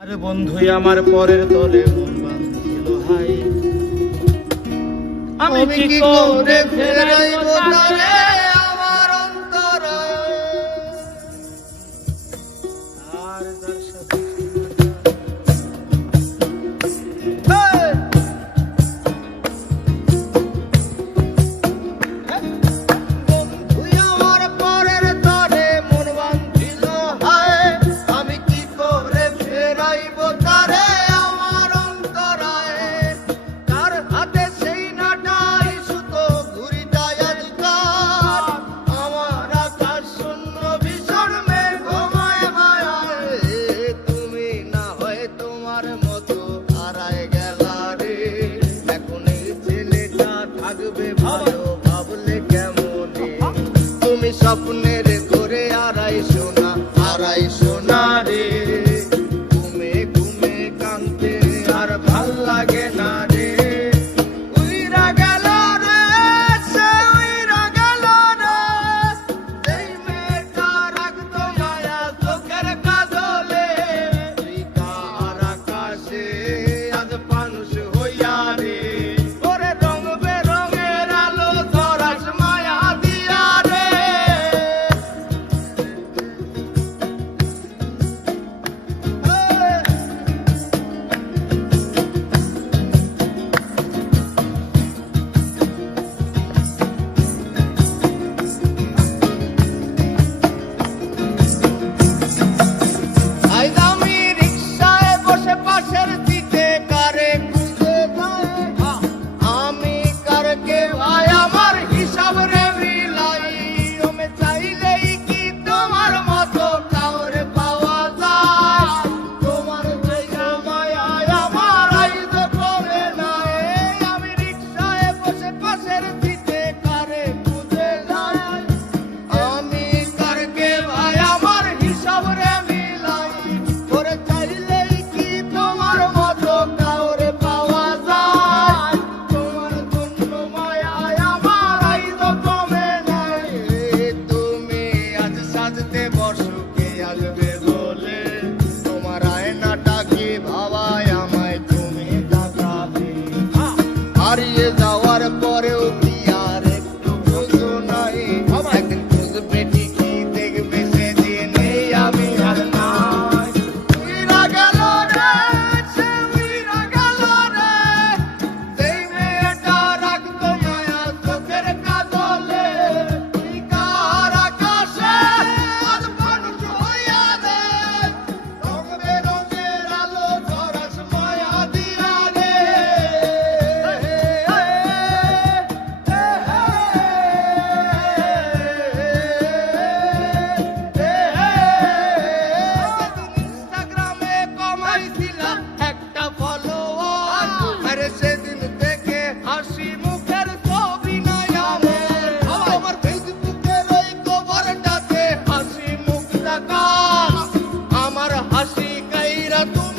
আরে বন্ধুই আমার পরের তলে মন বাঁধিল হাই, আমি কি করে ফেরাইব তারে আমার অন্তরে। আর যার সাথে স্বপ্নের করে আড়াই সোনা রে, ঘুমে ঘুমে কাঁদতে আর ভাল লাগে না রে। উইরা গেল রে, সে উইরা গেল রে, যেই মেয়েটা রাখতো মায়া চোখের কাজলে। তুই কার আকাশে আজ মানুষ হইয়া রে, ওরে রং বেরঙের আলো ধরাস মায়া দিয়া রে। হারিয়ে যাওয়ার পরেও কি আর একটু বুঝো নাই, একদিন বুঝবে ঠিকই দেখবে সেদিন এই আমি আর নাই। উইরা গেল রে, সে উইরা গেল রে, যেই মেয়েটা রাখতো মায়া চোখের কাজলে। তুই কার আকাশে আজ মানুষ হইয়া রে, রং বেরঙের আলো ধরাস মায়া দিয়া রে। সেদিন থেকে হাসি মুখের ছবি নাই আমার, আমার ফেসবুকের ওই কভারটাতে হাসি মুখ দেখা, আমার হাসি কাইরা তুমি